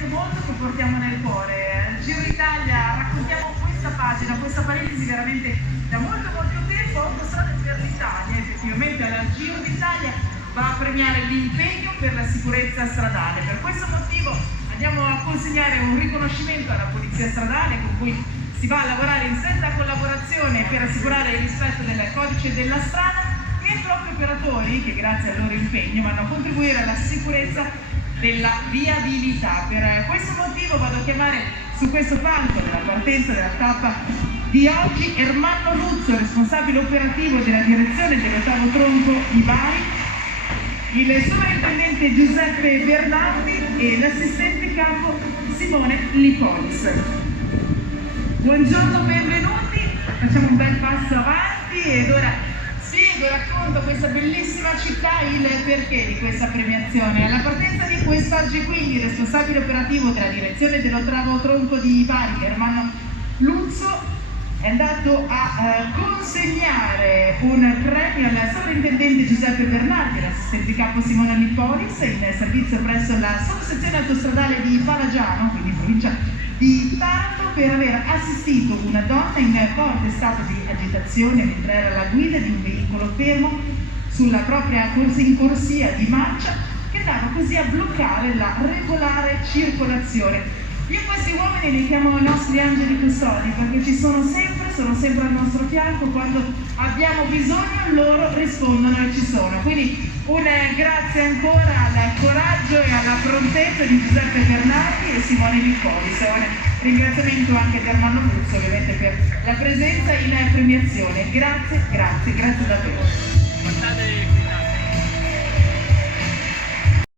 progetto molto che portiamo nel cuore. Giro Italia, raccontiamo questa pagina, questa parentesi veramente da molto tempo. Autostrade per l'Italia, effettivamente al Giro d'Italia va a premiare l'impegno per la sicurezza stradale. Per questo motivo andiamo a consegnare un riconoscimento alla Polizia Stradale con cui si va a lavorare in stretta collaborazione per assicurare il rispetto del codice della strada e ai propri operatori che grazie al loro impegno vanno a contribuire alla sicurezza della viabilità. Per questo motivo vado a chiamare su questo palco della partenza della tappa di oggi Ermanno Luzzo, responsabile operativo della direzione dell'ottavo tronco di Bari, il sovrintendente Giuseppe Bernardi e l'assistente capo Simone Lipolis. Buongiorno, benvenuti, facciamo un bel passo avanti ed ora spiego, racconto questa bellissima città, il perché di questa premiazione. Alla partenza di quest'oggi quindi il responsabile operativo della direzione dell'ottavo tronco di Bari, Ermanno Luzzo, è andato a consegnare un premio al sovrintendente Giuseppe Bernardi e all'assistente capo Simone Lipolis in servizio presso la sottosezione autostradale di Palagiano, quindi in provincia di Taranto, per aver assistito una donna in forte stato di agitazione mentre era alla guida di un veicolo fermo sulla propria corsia di marcia, che andava così a bloccare la regolare circolazione. Io questi uomini li chiamo i nostri angeli custodi perché ci sono sempre al nostro fianco, quando abbiamo bisogno loro rispondono e ci sono. Quindi un grazie ancora al coraggio e alla prontezza di Giuseppe Bernardi e Simone Lipolis. Un ringraziamento anche di Ermanno Luzzo ovviamente per la presenza in premiazione. Grazie davvero.